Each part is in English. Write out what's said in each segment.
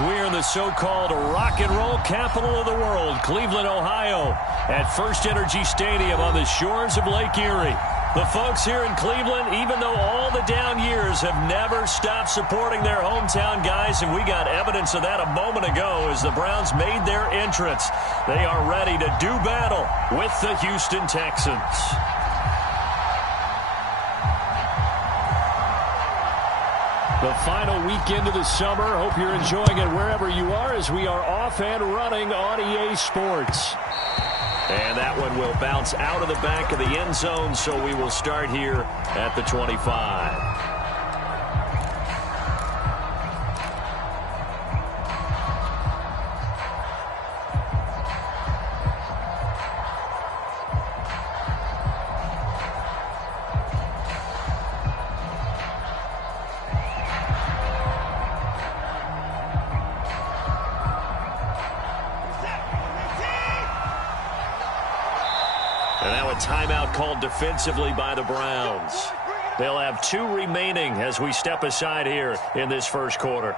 We're in the so-called rock and roll capital of the world, Cleveland, Ohio, at First Energy Stadium on the shores of Lake Erie. The folks here in Cleveland, even though all the down years, have never stopped supporting their hometown guys, and we got evidence of that a moment ago as the Browns made their entrance. They are ready to do battle with the Houston Texans. The final weekend of the summer. Hope you're enjoying it wherever you are as we are off and running on EA Sports. And that one will bounce out of the back of the end zone, so we will start here at the 25. Timeout called defensively by the Browns. They'll have 2 remaining as we step aside here in this first quarter.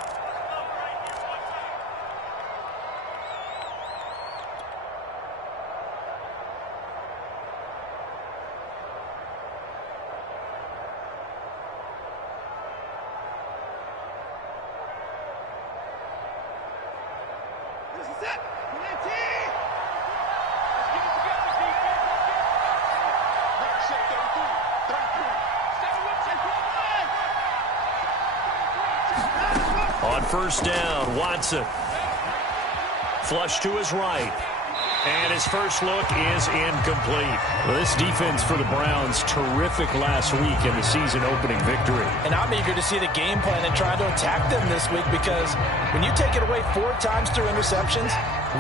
First down, Watson. Flush to his right. And his first look is incomplete. Well, this defense for the Browns, terrific last week in the season opening victory. And I'm eager to see the game plan and try to attack them this week, because when you take it away 4 times through interceptions,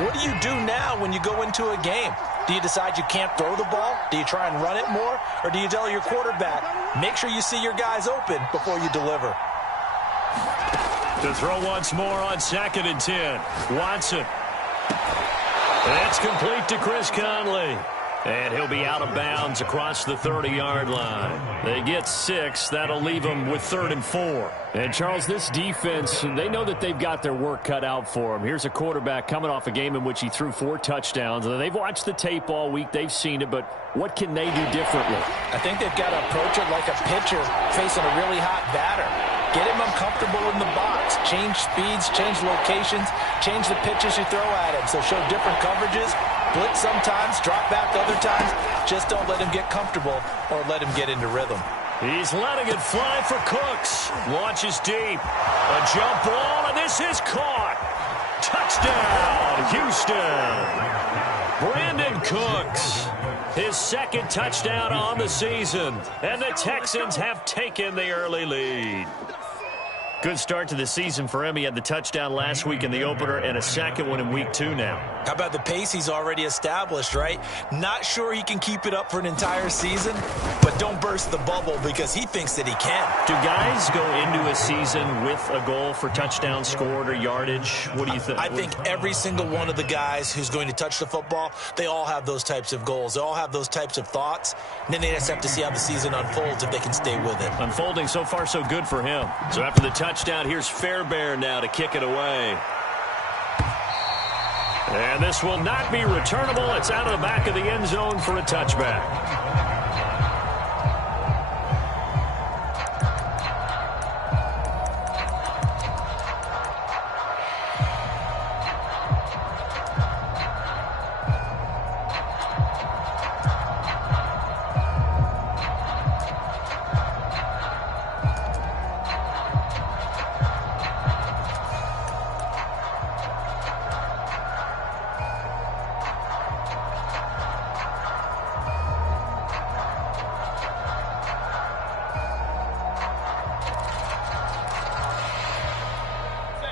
what do you do now when you go into a game? Do you decide you can't throw the ball? Do you try and run it more? Or do you tell your quarterback, make sure you see your guys open before you deliver? To throw once more on 2nd and 10. Watson. That's complete to Chris Conley. And he'll be out of bounds across the 30-yard line. They get 6. That'll leave them with 3rd and 4. And, Charles, this defense, they know that they've got their work cut out for them. Here's a quarterback coming off a game in which he threw 4 touchdowns. They've watched the tape all week. They've seen it, but what can they do differently? I think they've got to approach it like a pitcher facing a really hot batter. Get him uncomfortable in the box. Change speeds, change locations, change the pitches you throw at him. So show different coverages, blitz sometimes, drop back other times. Just don't let him get comfortable or let him get into rhythm. He's letting it fly for Cooks. Launches deep. A jump ball, and this is caught. Touchdown, Houston. Brandon Cooks. His 2nd touchdown on the season. And the Texans have taken the early lead. Good start to the season for him. He had the touchdown last week in the opener and a 2nd one in week 2 now. How about the pace he's already established, right? Not sure he can keep it up for an entire season, but don't burst the bubble because he thinks that he can. Do guys go into a season with a goal for touchdowns scored or yardage? What do you think? I think every single one of the guys who's going to touch the football, they all have those types of goals. They all have those types of thoughts. And then they just have to see how the season unfolds if they can stay with it. Unfolding so far so good for him. So after the touchdown, here's Fairbairn now to kick it away. And this will not be returnable. It's out of the back of the end zone for a touchback.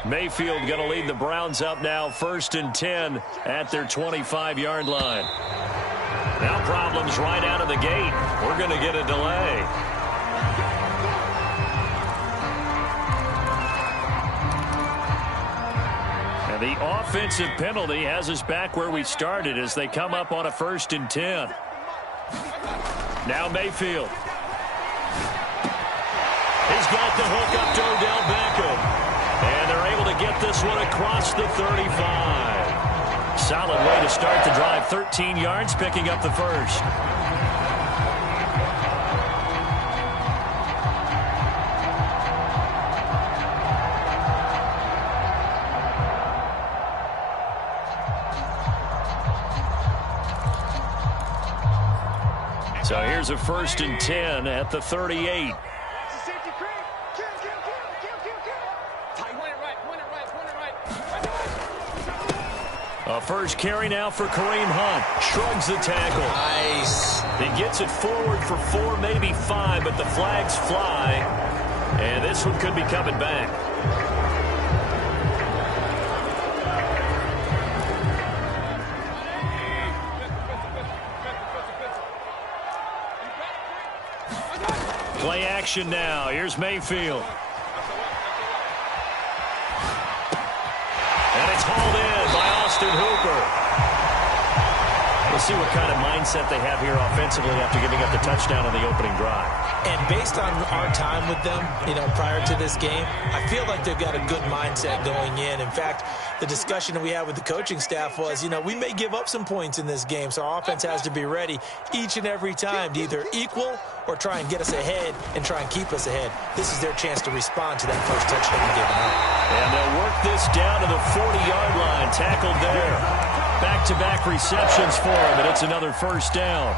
Mayfield going to lead the Browns up now, 1st and 10 at their 25-yard line. Now problems right out of the gate. We're going to get a delay. And the offensive penalty has us back where we started as they come up on a 1st and 10. Now Mayfield. He's got the hook up to Odell Beckham. And they're able to get this one across the 35. Solid way to start the drive. 13 yards, picking up the first. So here's a 1st and 10 at the 38. A first carry now for Kareem Hunt. Shrugs the tackle. Nice. He gets it forward for 4, maybe 5, but the flags fly. And this one could be coming back. Play action now. Here's Mayfield. And it's hauled in by Austin Hooper. We'll see what kind of mindset they have here offensively after giving up the touchdown on the opening drive. And based on our time with them, prior to this game, I feel like they've got a good mindset going in. In fact, the discussion that we had with the coaching staff was, we may give up some points in this game, so our offense has to be ready each and every time to either equal or try and get us ahead and try and keep us ahead. This is their chance to respond to that first touchdown given up. And they'll work this down to the 40-yard line, tackled there. Back-to-back receptions for him, and it's another first down.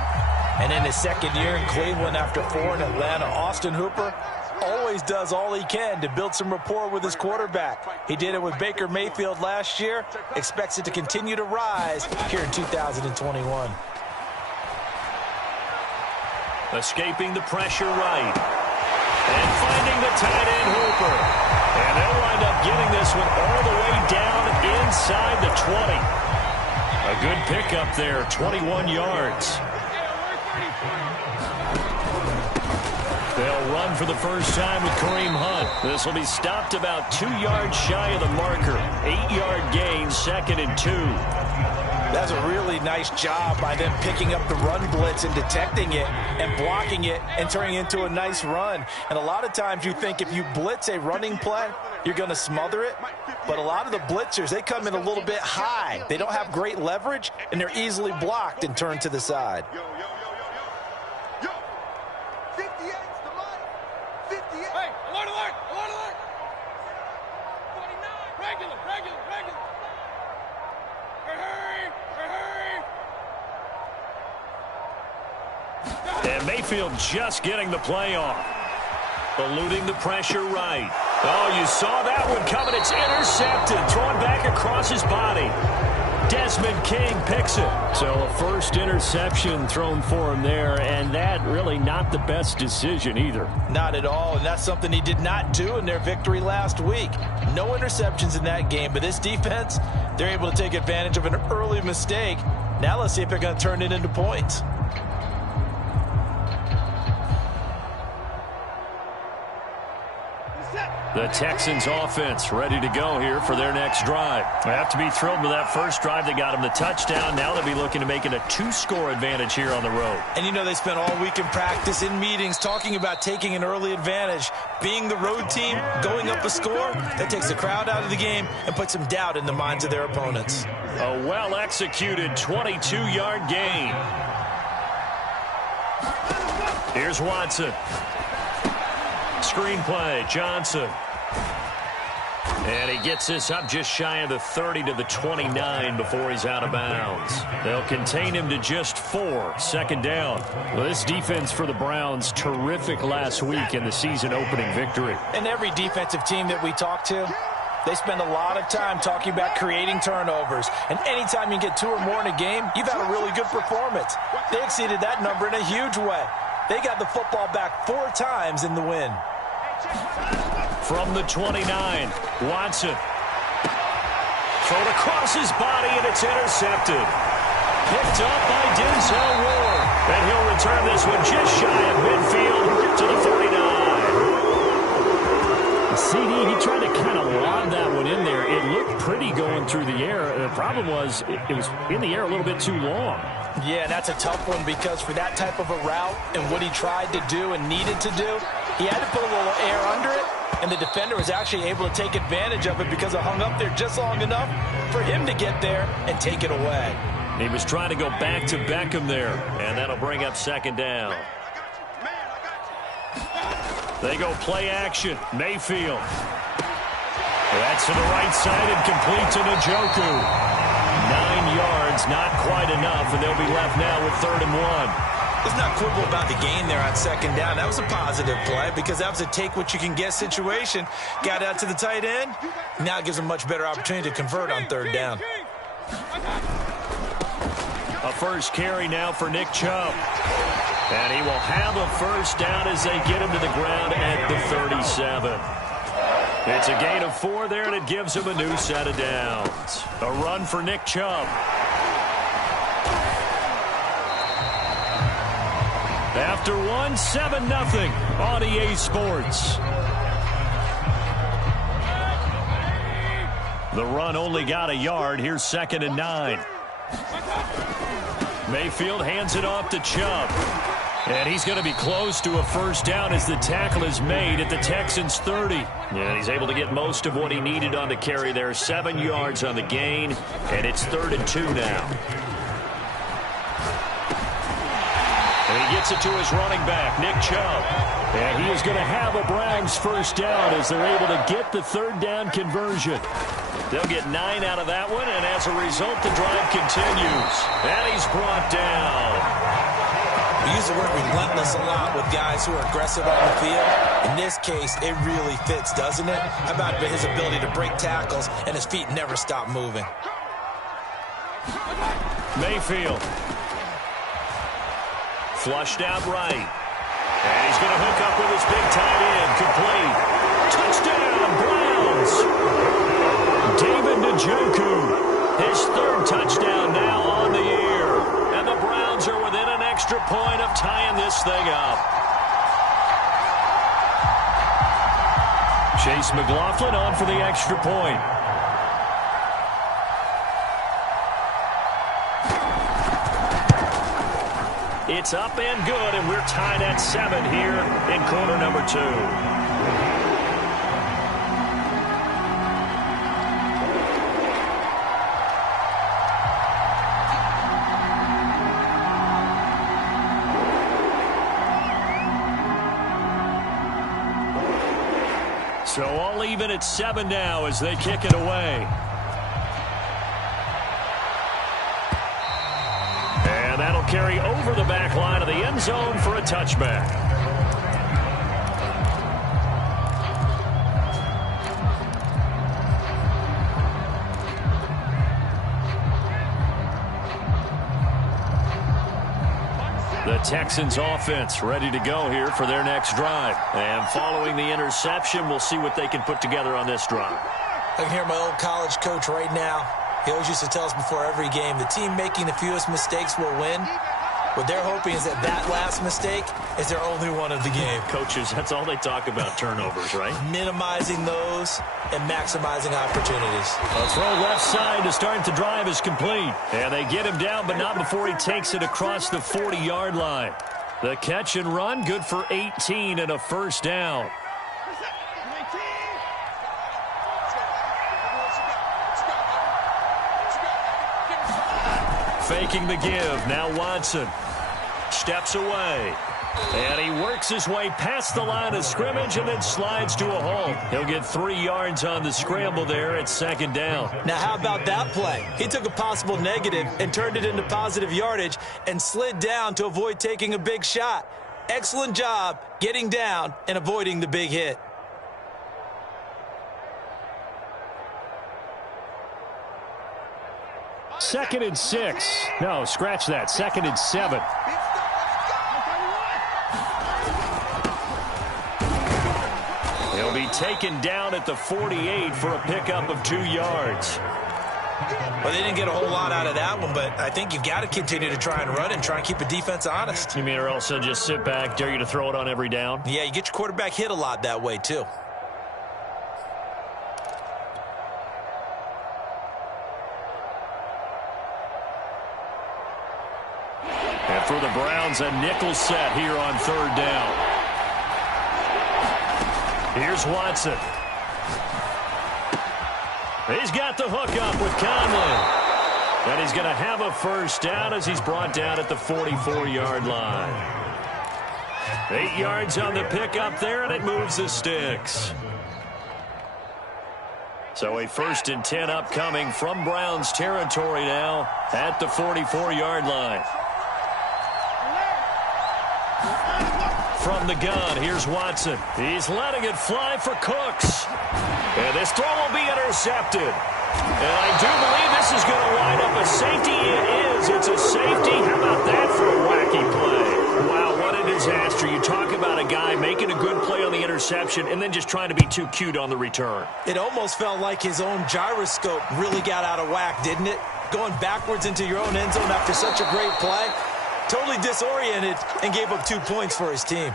And in his second year in Cleveland after 4 in Atlanta, Austin Hooper always does all he can to build some rapport with his quarterback. He did it with Baker Mayfield last year, expects it to continue to rise here in 2021. Escaping the pressure right. And finding the tight end Hooper. And they'll wind up getting this one all the way down inside the 20. A good pickup there, 21 yards. They'll run for the first time with Kareem Hunt. This will be stopped about 2 yards shy of the marker. 8-yard gain, 2nd and 2. That's a really nice job by them picking up the run blitz and detecting it and blocking it and turning it into a nice run. And a lot of times you think if you blitz a running play, you're going to smother it. But a lot of the blitzers, they come in a little bit high. They don't have great leverage, and they're easily blocked and turned to the side. And Mayfield just getting the play off. Eluding the pressure right. Oh, you saw that one coming. It's intercepted. Thrown back across his body. Desmond King picks it. So a first interception thrown for him there, and that really not the best decision either. Not at all, and that's something he did not do in their victory last week. No interceptions in that game, but this defense, they're able to take advantage of an early mistake. Now let's see if they're going to turn it into points. The Texans offense ready to go here for their next drive. They have to be thrilled with that first drive. They got them the touchdown. Now they'll be looking to make it a 2-score advantage here on the road. And they spent all week in practice, in meetings, talking about taking an early advantage. Being the road team, going up a score, that takes the crowd out of the game and puts some doubt in the minds of their opponents. A well-executed 22-yard gain. Here's Watson. Screenplay, Johnson. And he gets this up just shy of the 30 to the 29 before he's out of bounds. They'll contain him to just 4, 2nd down. Well, this defense for the Browns, terrific last week in the season-opening victory. And every defensive team that we talk to, they spend a lot of time talking about creating turnovers. And anytime you get 2 or more in a game, you've had a really good performance. They exceeded that number in a huge way. They got the football back 4 times in the win. From the 29, Watson. Thrown across his body, and it's intercepted. Picked up by Denzel Ward. And he'll return this one just shy of midfield to the 39. CD, he tried to kind of lob that one in there. It looked pretty going through the air. The problem was it was in the air a little bit too long. Yeah, that's a tough one because for that type of a route and what he tried to do and needed to do, He had to put a little air under it, and the defender was actually able to take advantage of it because it hung up there just long enough for him to get there and take it away. He was trying to go back to Beckham there, and that'll bring up second down. They go play action. Mayfield. That's to the right side and complete to Njoku. 9 yards, not quite enough, and they'll be left now with 3rd and 1. Let's not quibble about the gain there on second down. That was a positive play because that was a take-what-you-can-get situation. Got out to the tight end. Now it gives them a much better opportunity to convert on 3rd down. A first carry now for Nick Chubb. And he will have a first down as they get him to the ground at the 37. It's a gain of 4 there, and it gives him a new set of downs. A run for Nick Chubb. After 1, 7-0 on EA Sports. The run only got a yard. Here's 2nd and 9. Mayfield hands it off to Chubb. And he's going to be close to a first down as the tackle is made at the Texans' 30. And he's able to get most of what he needed on the carry there. 7 yards on the gain, and it's 3rd and 2 now. And he gets it to his running back, Nick Chubb. And he is going to have a Browns first down as they're able to get the 3rd down conversion. They'll get 9 out of that one, and as a result, the drive continues. And he's brought down. We use the word relentless a lot with guys who are aggressive on the field. In this case, it really fits, doesn't it? How about his ability to break tackles and his feet never stop moving? Mayfield. Flushed out right. And he's going to hook up with his big tight end. Complete. Touchdown, Browns. David Njoku. His 3rd touchdown now on the year. And the Browns are within an extra point of tying this thing up. Chase McLaughlin on for the extra point. It's up and good, and we're tied at 7 here in quarter number 2. So all even at 7 now as they kick it away. And that'll carry over the back line of the end zone for a touchback. The Texans offense ready to go here for their next drive. And following the interception, we'll see what they can put together on this drive. I can hear my old college coach right now. He always used to tell us before every game, the team making the fewest mistakes will win. What they're hoping is that last mistake is their only one of the game. Coaches, that's all they talk about, turnovers, right? Minimizing those and maximizing opportunities. A throw left side to start the drive is complete. And they get him down, but not before he takes it across the 40-yard line. The catch and run, good for 18 and a first down. Faking the give. Now Watson steps away. And he works his way past the line of scrimmage and then slides to a halt. He'll get 3 yards on the scramble there at 2nd down. Now, how about that play? He took a possible negative and turned it into positive yardage and slid down to avoid taking a big shot. Excellent job getting down and avoiding the big hit. Second and 6. No, scratch that. 2nd and 7. He'll be taken down at the 48 for a pickup of 2 yards. Well, they didn't get a whole lot out of that one, but I think you've got to continue to try and run and try and keep the defense honest. You mean, or else they'll just sit back, dare you to throw it on every down? Yeah, you get your quarterback hit a lot that way, too. And for the Browns, a nickel set here on 3rd down. Here's Watson. He's got the hook up with Conley. And he's going to have a first down as he's brought down at the 44-yard line. 8 yards on the pickup there, and it moves the sticks. So a 1st and 10 upcoming from Browns territory now at the 44-yard line. From the gun, here's Watson. He's letting it fly for Cooks. And this throw will be intercepted. And I do believe this is going to wind up a safety. It is. It's a safety. How about that for a wacky play? Wow, what a disaster. You talk about a guy making a good play on the interception and then just trying to be too cute on the return. It almost felt like his own gyroscope really got out of whack, didn't it? Going backwards into your own end zone after such a great play. Totally disoriented and gave up 2 points for his team.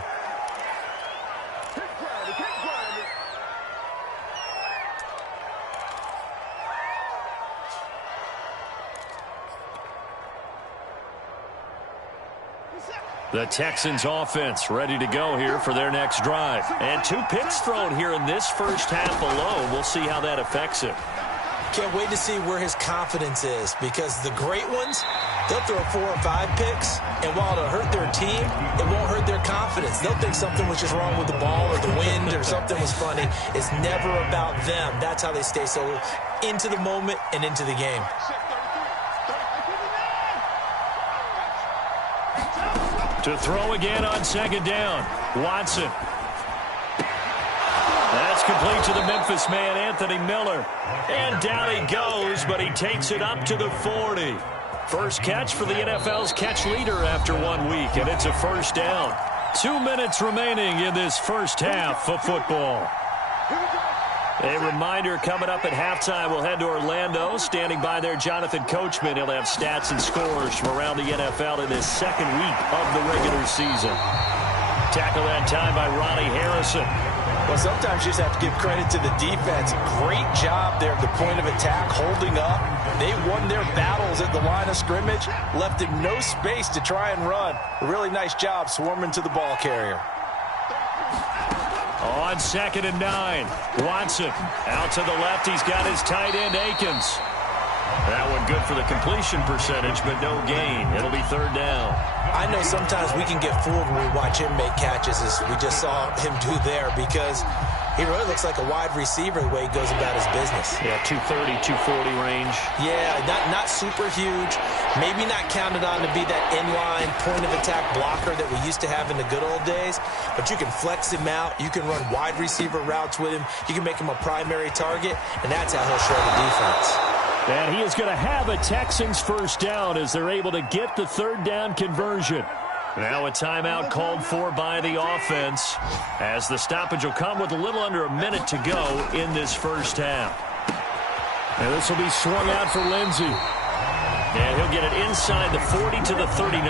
The Texans offense ready to go here for their next drive. And 2 picks thrown here in this first half alone. We'll see how that affects him. Can't wait to see where his confidence is, because the great ones, they'll throw 4 or 5 picks, and while it'll hurt their team, it won't hurt their confidence. They'll think something was just wrong with the ball or the wind or something was funny. It's never about them. That's how they stay so into the moment and into the game. To throw again on 2nd down. Watson. That's complete to the Memphis man, Anthony Miller. And down he goes, but he takes it up to the 40. First catch for the NFL's catch leader after 1 week, and it's a first down. 2 minutes remaining in this first half of football. A reminder, coming up at halftime, we'll head to Orlando. Standing by there, Jonathan Coachman. He'll have stats and scores from around the NFL in this 2nd week of the regular season. Tackle that time by Ronnie Harrison. Well, sometimes you just have to give credit to the defense. Great job there at the point of attack, holding up. They won their battles at the line of scrimmage, left him no space to try and run. A really nice job swarming to the ball carrier. On 2nd and 9, Watson out to the left. He's got his tight end, Akins. That one good for the completion percentage, but no gain. It'll be 3rd down. I know sometimes we can get fooled when we watch him make catches, as we just saw him do there, because he really looks like a wide receiver the way he goes about his business. Yeah, 230, 240 range. Yeah, not super huge. Maybe not counted on to be that inline point-of-attack blocker that we used to have in the good old days, but you can flex him out. You can run wide receiver routes with him. You can make him a primary target, and that's how he'll show the defense. And he is going to have a Texans first down as they're able to get the 3rd down conversion. Now a timeout called for by the offense, as the stoppage will come with a little under a minute to go in this first half. And this will be swung out for Lindsey. And he'll get it inside the 40 to the 39.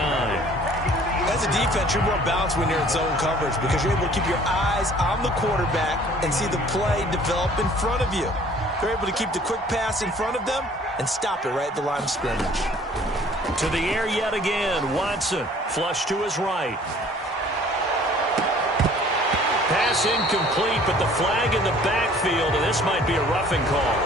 As a defense, you're more balanced when you're in zone coverage, because you're able to keep your eyes on the quarterback and see the play develop in front of you. They're able to keep the quick pass in front of them and stop it right at the line of scrimmage. To the air yet again. Watson, flush to his right. Pass incomplete, but the flag in the backfield, and this might be a roughing call.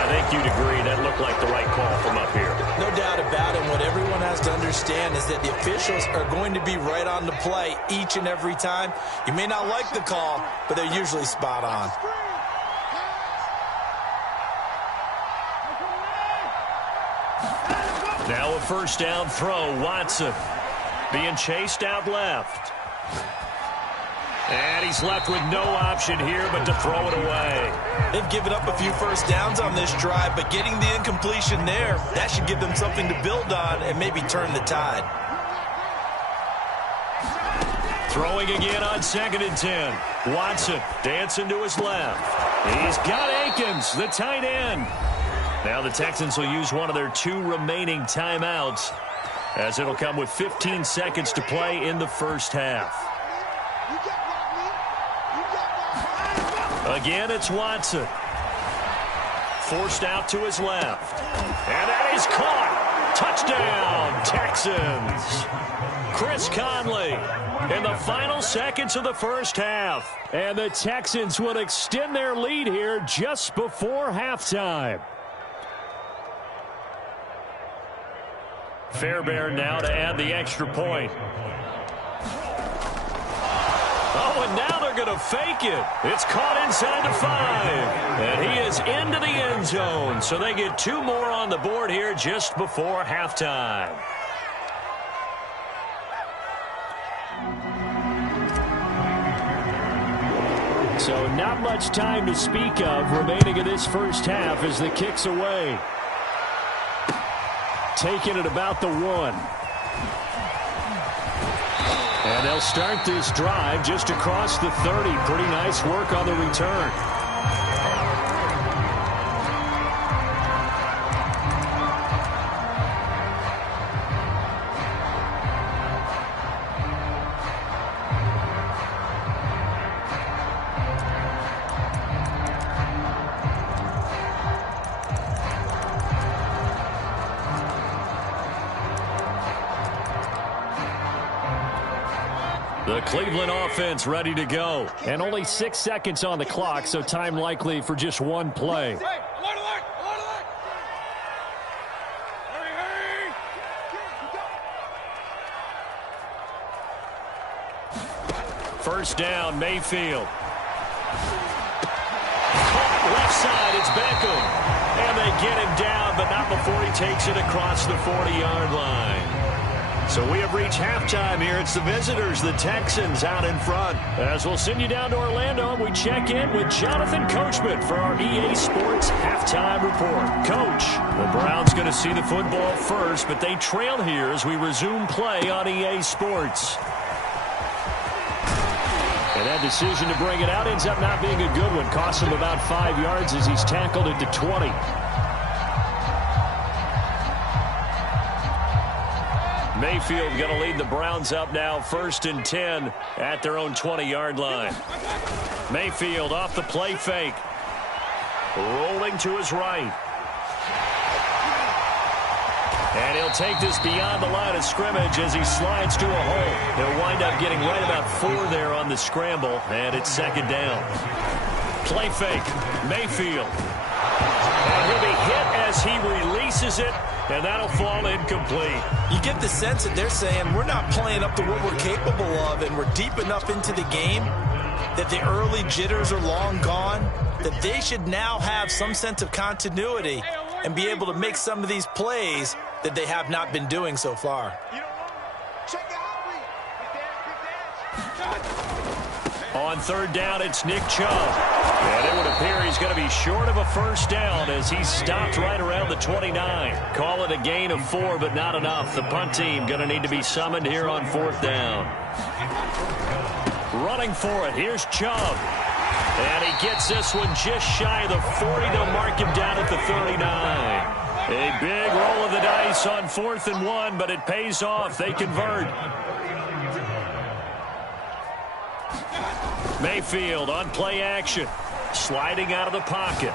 I think you'd agree that looked like the right call from up here. No doubt about it. What everyone has to understand is that the officials are going to be right on the play each and every time. You may not like the call, but they're usually spot on. Now a first down throw. Watson being chased out left. And he's left with no option here but to throw it away. They've given up a few first downs on this drive, but getting the incompletion there, that should give them something to build on and maybe turn the tide. Throwing again on 2nd and 10. Watson dancing to his left. He's got Akins, the tight end. Now the Texans will use one of their 2 remaining timeouts, as it'll come with 15 seconds to play in the first half. Again, it's Watson. Forced out to his left. And that is caught. Touchdown, Texans. Chris Conley in the final seconds of the first half. And the Texans will extend their lead here just before halftime. Fairbairn now to add the extra point. Oh, and now they're going to fake it. It's caught inside the 5. And he is into the end zone. So they get 2 more on the board here just before halftime. So not much time to speak of remaining in this first half as the kick's away. Taking it about the 1. And they'll start this drive just across the 30. Pretty nice work on the return. The Cleveland offense ready to go. And only 6 seconds on the clock, so time likely for just one play. First down, Mayfield. Caught left side, it's Beckham. And they get him down, but not before he takes it across the 40-yard line. So we have reached halftime here. It's the visitors, the Texans, out in front. As we'll send you down to Orlando, we check in with Jonathan Coachman for our EA Sports Halftime Report. Coach. The Browns going to see the football first, but they trail here as we resume play on EA Sports. And that decision to bring it out ends up not being a good one. Costs him about 5 yards as he's tackled it to 20. Mayfield going to lead the Browns up now, 1st and 10 at their own 20-yard line. Mayfield off the play fake. Rolling to his right. And he'll take this beyond the line of scrimmage as he slides to a hole. He'll wind up getting right about 4 there on the scramble, and it's 2nd down. Play fake. Mayfield. And he'll be hit as he releases it. And that'll fall incomplete. You get the sense that they're saying we're not playing up to what we're capable of, and we're deep enough into the game that the early jitters are long gone, that they should now have some sense of continuity and be able to make some of these plays that they have not been doing so far. On 3rd down, it's Nick Chubb. And it would appear he's going to be short of a first down as he's stopped right around the 29. Call it a gain of 4, but not enough. The punt team going to need to be summoned here on 4th down. Running for it, here's Chubb. And he gets this one just shy of the 40. They'll mark him down at the 39. A big roll of the dice on 4th and 1, but it pays off. They convert. Mayfield on play action. Sliding out of the pocket.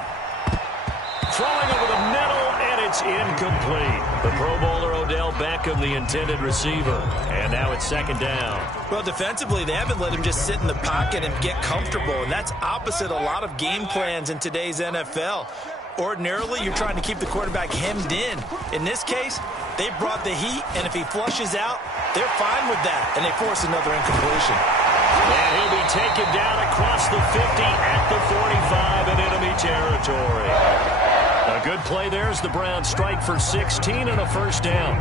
Throwing over the middle, and it's incomplete. The Pro Bowler Odell Beckham, the intended receiver. And now it's 2nd down. Well, defensively, they haven't let him just sit in the pocket and get comfortable, and that's opposite a lot of game plans in today's NFL. Ordinarily, you're trying to keep the quarterback hemmed in. In this case, they brought the heat, and if he flushes out, they're fine with that, and they force another incompletion. And he'll be taken down across the 50 at the 45 in enemy territory. A good play there as the Browns strike for 16 and a first down.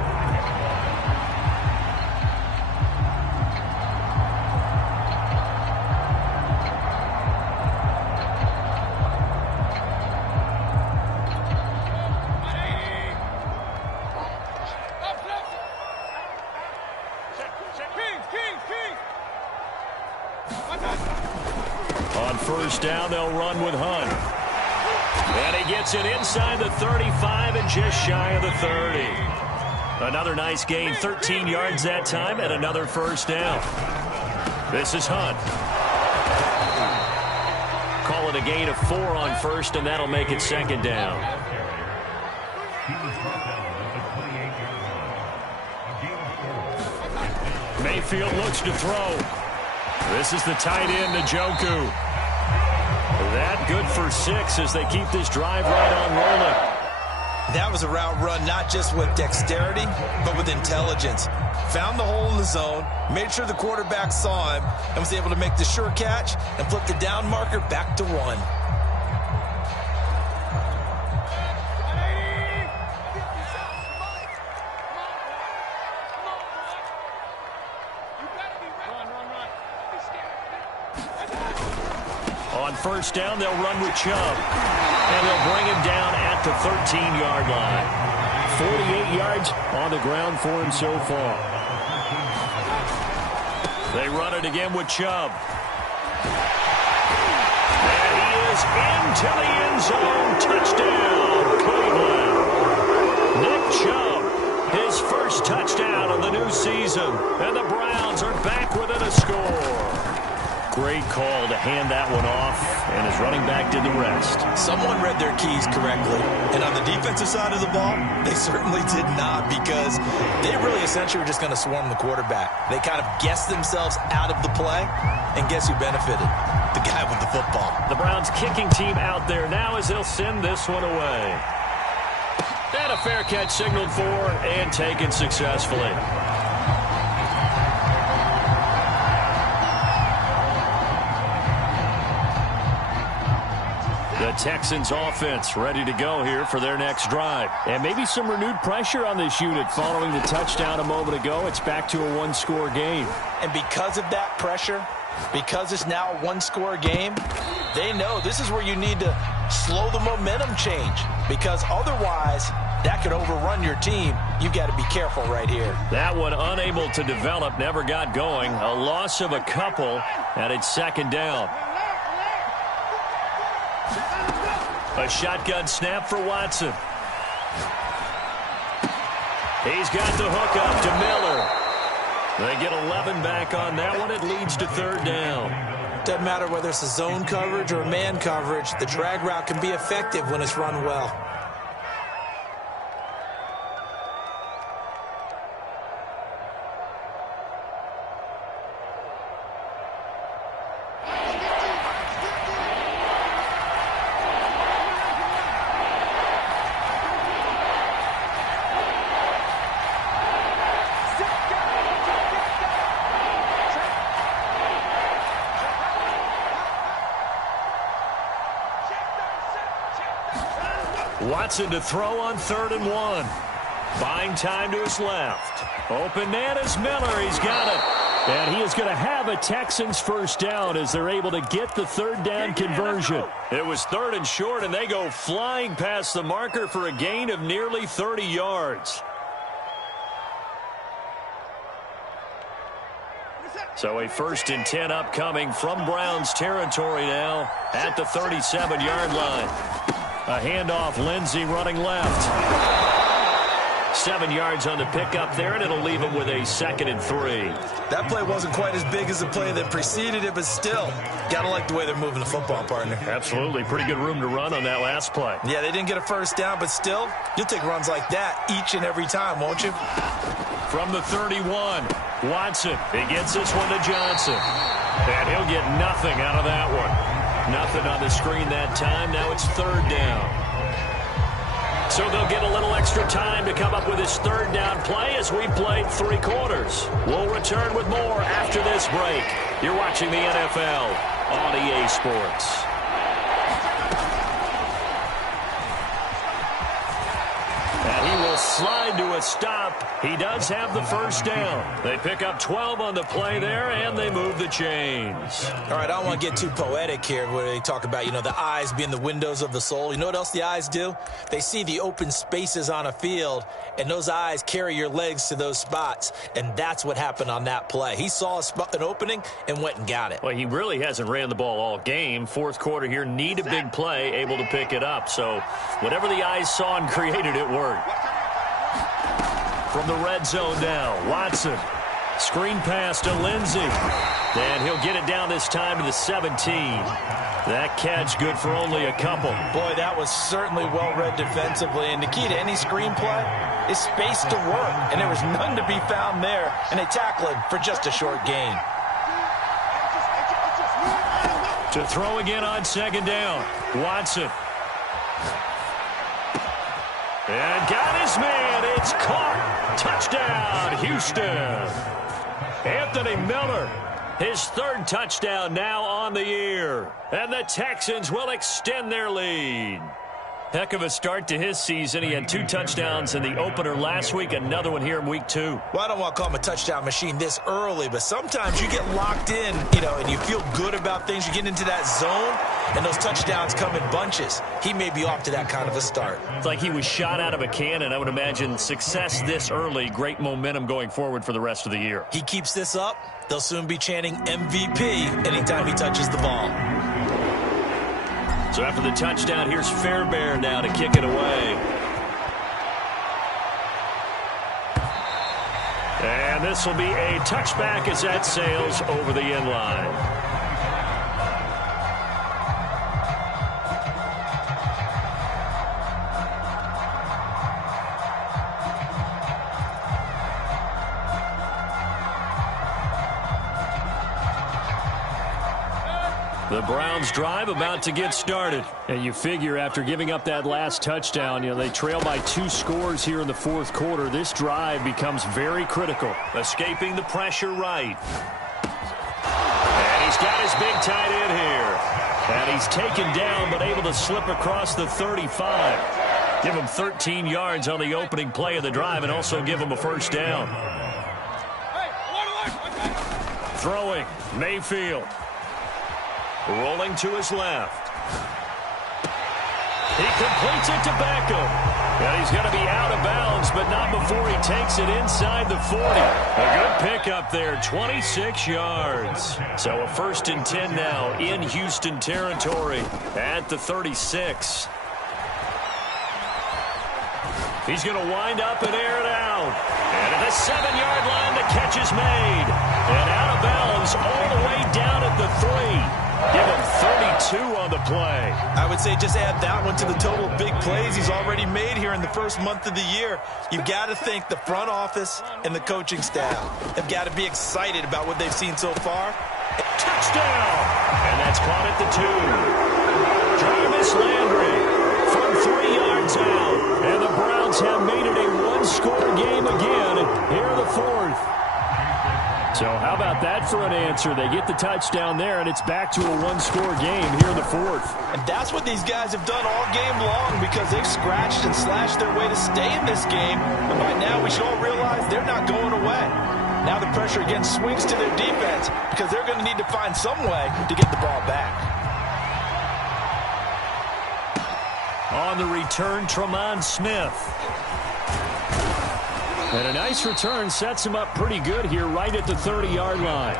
On 1st down, they'll run with Hunt. And he gets it inside the 35 and just shy of the 30. Another nice gain, 13 yards that time, and another first down. This is Hunt. Call it a gain of 4 on 1st, and that'll make it 2nd down. Mayfield looks to throw. This is the tight end, Njoku. That good for 6 as they keep this drive right on rolling. That was a route run not just with dexterity, but with intelligence. Found the hole in the zone, made sure the quarterback saw him, and was able to make the sure catch and flip the down marker back to 1. On first down, they'll run with Chubb. And they'll bring him down at the 13-yard line. 48 yards on the ground for him so far. They run it again with Chubb. And he is into the end zone. Touchdown, Cleveland. Nick Chubb, his first touchdown of the new season. And the Browns are back within a score. Great call to hand that one off, and his running back did the rest. Someone read their keys correctly, and on the defensive side of the ball, they certainly did not, because they really essentially were just going to swarm the quarterback. They kind of guessed themselves out of the play, and guess who benefited? The guy with the football. The Browns kicking team out there now as they'll send this one away. And a fair catch signaled for and taken successfully. The Texans offense ready to go here for their next drive. And maybe some renewed pressure on this unit following the touchdown a moment ago. It's back to a one-score game. And because of that pressure, because it's now a one-score game, they know this is where you need to slow the momentum change, because otherwise that could overrun your team. You got to be careful right here. That one unable to develop, never got going. A loss of a couple, and it's second down. A shotgun snap for Watson. He's got the hook up to Miller. They get 11 back on that one. It leads to third down. Doesn't matter whether it's a zone coverage or man coverage. The drag route can be effective when it's run well. Watson to throw on 3rd and 1. Buying time to his left. Open man is Miller. He's got it. And he is going to have a Texans first down as they're able to get the third down conversion. It was 3rd and short, and they go flying past the marker for a gain of nearly 30 yards. So a 1st and 10 upcoming from Browns territory now at the 37-yard line. A handoff, Lindsey running left. 7 yards on the pickup there, and it'll leave him with a 2nd and 3. That play wasn't quite as big as the play that preceded it, but still, got to like the way they're moving the football, partner. Absolutely. Pretty good room to run on that last play. Yeah, they didn't get a first down, but still, you'll take runs like that each and every time, won't you? From the 31, Watson. He gets this one to Johnson. And he'll get nothing out of that one. Nothing on the screen that time. Now it's 3rd down. So they'll get a little extra time to come up with his 3rd down play as we played 3 quarters. We'll return with more after this break. You're watching the NFL on EA Sports. And he will slide to a stop. He does have the first down. They pick up 12 on the play there, and they move the chains. All right, I don't want to get too poetic here where they talk about, the eyes being the windows of the soul. You know what else the eyes do? They see the open spaces on a field, and those eyes carry your legs to those spots, and that's what happened on that play. He saw an opening and went and got it. Well, he really hasn't ran the ball all game. 4th quarter here, need a big play, able to pick it up. So whatever the eyes saw and created, it worked. From the red zone now, Watson. Screen pass to Lindsey. And he'll get it down this time to the 17. That catch good for only a couple. Boy, that was certainly well read defensively. And the key to any screen play is space to work, and there was none to be found there, and they tackle him for just a short gain. To throw again on second down, Watson. And got his man. It's caught. Touchdown, Houston. Anthony Miller, his third touchdown now on the year. And the Texans will extend their lead. Heck of a start to his season. He had 2 touchdowns in the opener last week, another one here in week 2. Well, I don't want to call him a touchdown machine this early, but sometimes you get locked in, and you feel good about things. You get into that zone, and those touchdowns come in bunches. He may be off to that kind of a start. It's like he was shot out of a cannon. I would imagine success this early, great momentum going forward for the rest of the year. He keeps this up, they'll soon be chanting MVP anytime he touches the ball. So after the touchdown, here's Fairbairn now to kick it away. And this will be a touchback as that sails over the end line. The Browns drive about to get started. And you figure after giving up that last touchdown, they trail by 2 scores here in the fourth quarter. This drive becomes very critical. Escaping the pressure right. And he's got his big tight end here. And he's taken down but able to slip across the 35. Give him 13 yards on the opening play of the drive and also give him a first down. Throwing, Mayfield. Rolling to his left. He completes it to Beckham. And he's going to be out of bounds, but not before he takes it inside the 40. A good pickup there, 26 yards. So a 1st and 10 now in Houston territory at the 36. He's going to wind up and air it out. And at the 7-yard line, the catch is made. And out of bounds all the way down at the 3. Give him 32 on the play. I would say just add that one to the total big plays he's already made here in the first month of the year. You've got to think the front office and the coaching staff have got to be excited about what they've seen so far. Touchdown! And that's caught at the 2. Jarvis Landry from 3 yards out. And the Browns have made it a 1-score game again here in the 4th. So how about that for an answer? They get the touchdown there, and it's back to a 1-score game here in the 4th. And that's what these guys have done all game long because they've scratched and slashed their way to stay in this game. And by now, we should all realize they're not going away. Now the pressure again swings to their defense because they're going to need to find some way to get the ball back. On the return, Tremont Smith. And a nice return sets him up pretty good here right at the 30-yard line.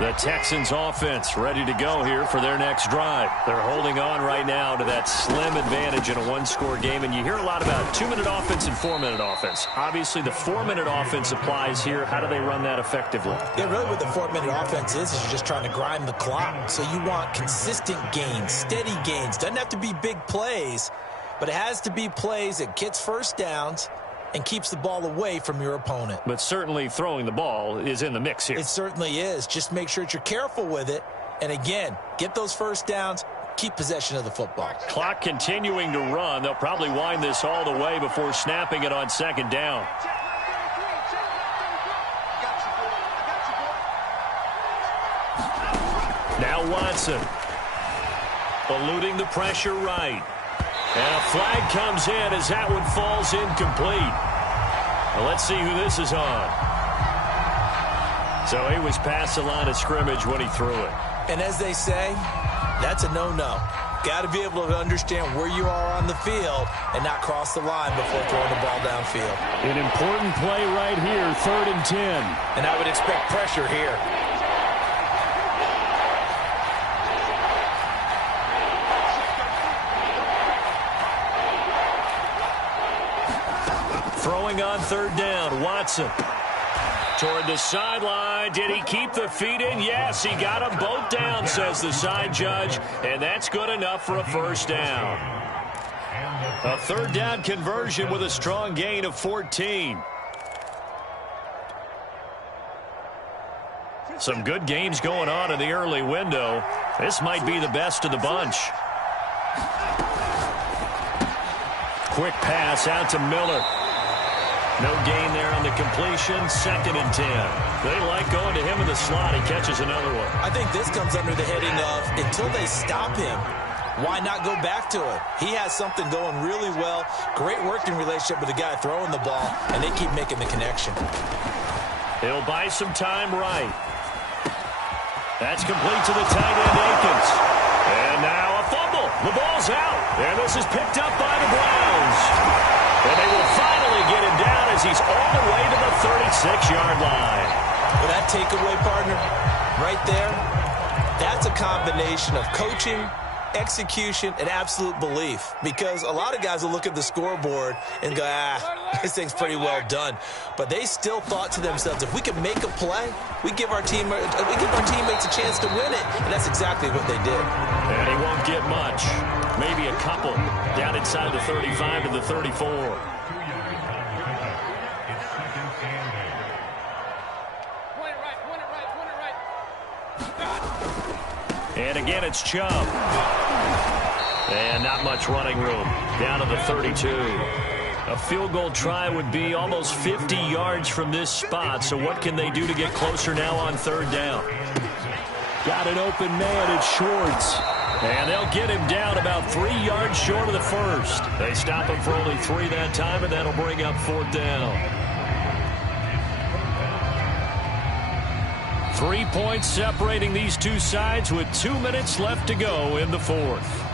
The Texans offense ready to go here for their next drive. They're holding on right now to that slim advantage in a 1-score game. And you hear a lot about 2-minute offense and 4-minute offense. Obviously, the 4-minute offense applies here. How do they run that effectively? Yeah, really what the 4-minute offense is you're just trying to grind the clock. So you want consistent gains, steady gains. Doesn't have to be big plays, but it has to be plays that gets first downs and keeps the ball away from your opponent. But certainly throwing the ball is in the mix here. It certainly is. Just make sure that you're careful with it. And again, get those first downs, keep possession of the football. Clock continuing to run. They'll probably wind this all the way before snapping it on second down. Now Watson. Eluding the pressure right. And a flag comes in as that one falls incomplete. Well, let's see who this is on. So he was past the line of scrimmage when he threw it. And as they say, that's a no-no. Got to be able to understand where you are on the field and not cross the line before throwing the ball downfield. An important play right here, 3rd and 10. And I would expect pressure here. Throwing on 3rd down, Watson. toward the sideline. Did he keep the feet in? Yes, he got them both down, says the side judge, and that's good enough for a first down. A third down conversion with a strong gain of 14. Some good games going on in the early window. This might be the best of the bunch. Quick pass out to Miller. No gain there on the completion. 2nd and 10. They like going to him in the slot. He catches another one. I think this comes under the heading of until they stop him, why not go back to it? He has something going really well. Great working relationship with the guy throwing the ball, and they keep making the connection. He'll buy some time right. That's complete to the tight end, Akins. And now a fumble. The ball's out. And this is picked up by the Browns. And they will finally get him down as he's all the way to the 36-yard line. Well, that takeaway, partner, right there, that's a combination of coaching, execution, and absolute belief. Because a lot of guys will look at the scoreboard and go, this thing's pretty well done. But they still thought to themselves, if we can make a play, we give our teammates a chance to win it. And that's exactly what they did. And he won't get much. Maybe a couple down inside the 35 to the 34. And again, it's Chubb. And not much running room. Down to the 32. A field goal try would be almost 50 yards from this spot. So what can they do to get closer now on 3rd down? Got an open man at Schwartz. And they'll get him down about 3 yards short of the first. They stop him for only 3 that time, and that'll bring up 4th down. 3 points separating these two sides with 2 minutes left to go in the 4th.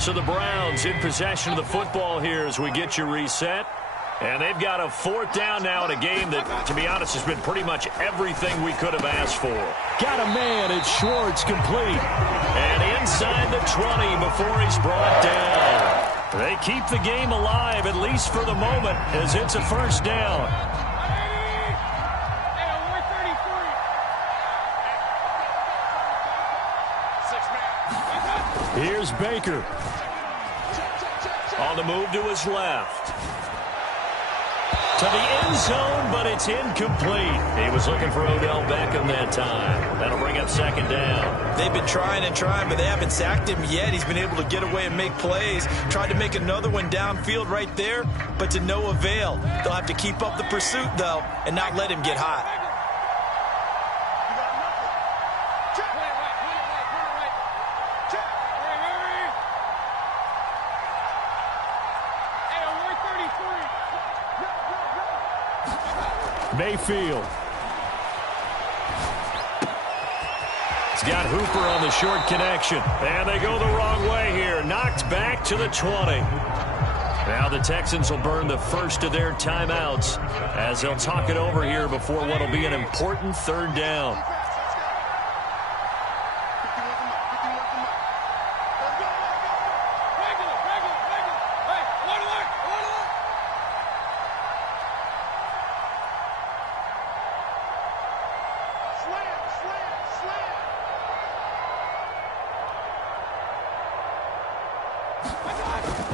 So the Browns in possession of the football here as we get you reset. And they've got a 4th down now in a game that, to be honest, has been pretty much everything we could have asked for. Got a man at Schwartz, complete. And inside the 20 before he's brought down. They keep the game alive, at least for the moment, as it's a first down. Here's Baker. On the move to his left. To the end zone, but it's incomplete. He was looking for Odell Beckham that time. That'll bring up 2nd down. They've been trying and trying, but they haven't sacked him yet. He's been able to get away and make plays. Tried to make another one downfield right there, but to no avail. They'll have to keep up the pursuit, though, and not let him get hot. Mayfield. He's got Hooper on the short connection. And they go the wrong way here. Knocked back to the 20. Now the Texans will burn the first of their timeouts as they'll talk it over here before what will be an important 3rd down.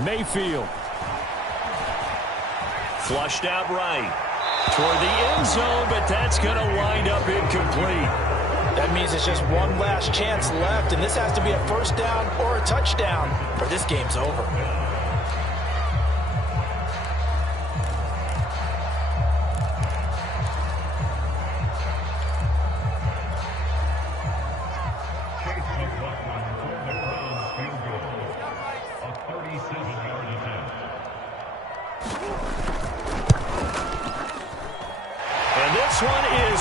Mayfield. Flushed out right. Toward the end zone, but that's going to wind up incomplete. That means it's just one last chance left, and this has to be a 1st down or a touchdown, or this game's over.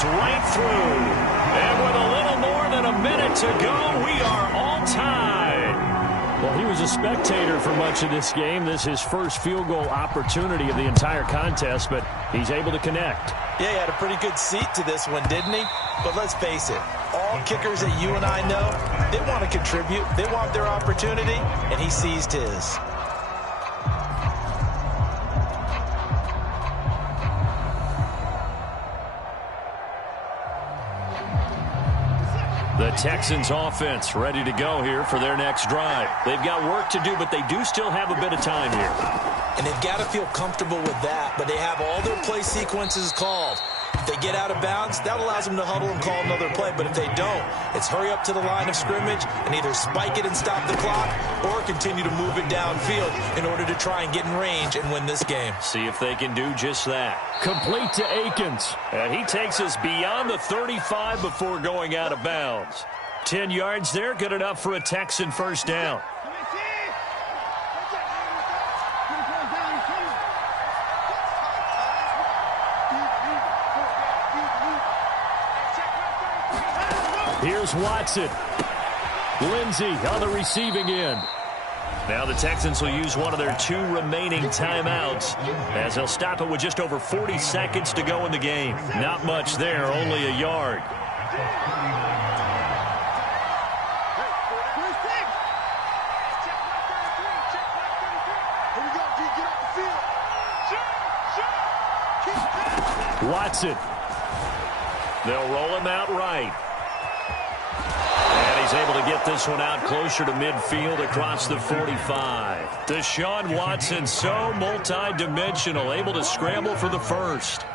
Right through. And with a little more than a minute to go, we are all tied. Well, he was a spectator for much of this game. This is his first field goal opportunity of the entire contest, but he's able to connect. Yeah, he had a pretty good seat to this one, didn't he? But let's face it, all kickers that you and I know, they want to contribute. They want their opportunity, and he seized his. The Texans offense ready to go here for their next drive. They've got work to do, but they do still have a bit of time here. And they've got to feel comfortable with that, but they have all their play sequences called. If they get out of bounds, that allows them to huddle and call another play. But if they don't, it's hurry up to the line of scrimmage and either spike it and stop the clock or continue to move it downfield in order to try and get in range and win this game. See if they can do just that. Complete to Akins. And he takes us beyond the 35 before going out of bounds. 10 yards there, good enough for a Texan first down. Here's Watson. Lindsey on the receiving end. Now the Texans will use one of their 2 remaining timeouts as they'll stop it with just over 40 seconds to go in the game. Not much there, only a yard. Watson. They'll roll him out right. And he's able to get this one out closer to midfield across the 45. Deshaun Watson, so multi-dimensional, able to scramble for the first.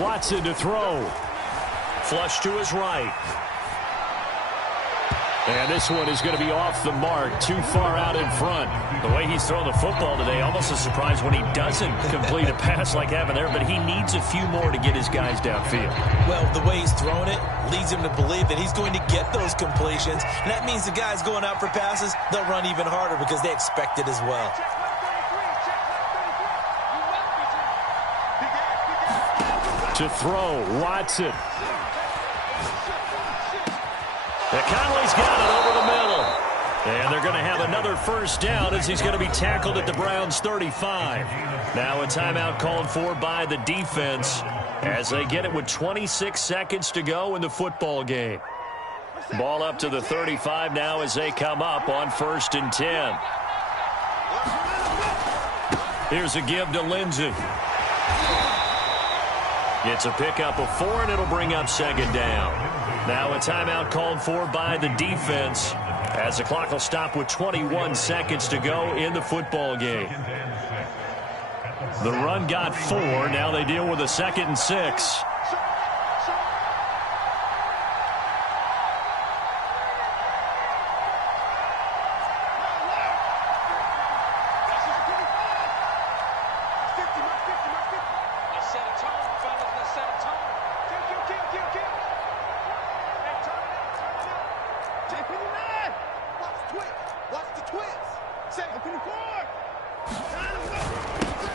Watson to throw. Flush to his right. And this one is going to be off the mark, too far out in front. The way he's throwing the football today, almost a surprise when he doesn't complete a pass like having there, but he needs a few more to get his guys downfield. Well, the way he's throwing it leads him to believe that he's going to get those completions, and that means the guys going out for passes, they'll run even harder because they expect it as well. To throw, Watson. Conley's got it over the middle. And they're going to have another first down as he's going to be tackled at the Browns' 35. Now a timeout called for by the defense as they get it with 26 seconds to go in the football game. Ball up to the 35 now as they come up on 1st and 10. Here's a give to Lindsey. It's a pickup of 4, and it'll bring up 2nd down. Now a timeout called for by the defense as the clock will stop with 21 seconds to go in the football game. The run got 4. Now they deal with a 2nd and 6.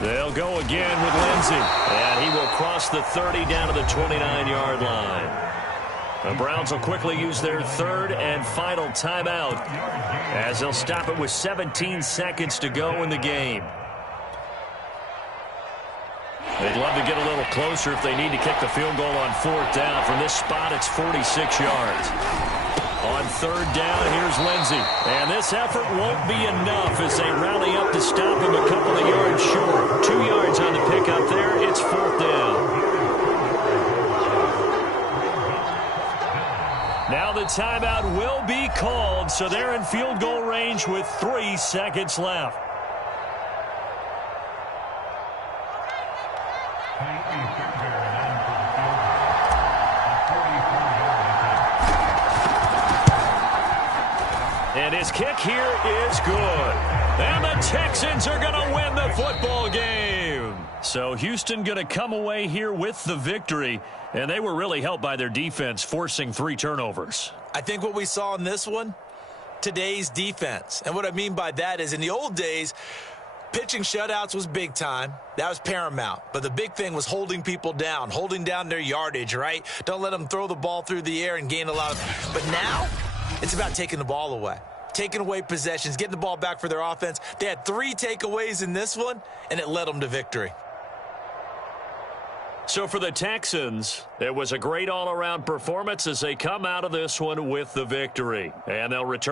They'll go again with Lindsey, and he will cross the 30 down to the 29-yard line. The Browns will quickly use their 3rd and final timeout as they'll stop it with 17 seconds to go in the game. They'd love to get a little closer if they need to kick the field goal on 4th down. From this spot, it's 46 yards. On 3rd down, here's Lindsey. And this effort won't be enough as they rally up to stop him a couple of yards short. 2 yards on the pickup there. It's 4th down. Now the timeout will be called, so they're in field goal range with 3 seconds left. And his kick here is good. And the Texans are going to win the football game. So Houston going to come away here with the victory. And they were really helped by their defense, forcing 3 turnovers. I think what we saw in this one, today's defense. And what I mean by that is in the old days, pitching shutouts was big time. That was paramount. But the big thing was holding people down, holding down their yardage, right? Don't let them throw the ball through the air and gain a lot of... But now, it's about taking the ball away. Taking away possessions, getting the ball back for their offense. They had 3 takeaways in this one, and it led them to victory. So for the Texans, it was a great all-around performance as they come out of this one with the victory. And they'll return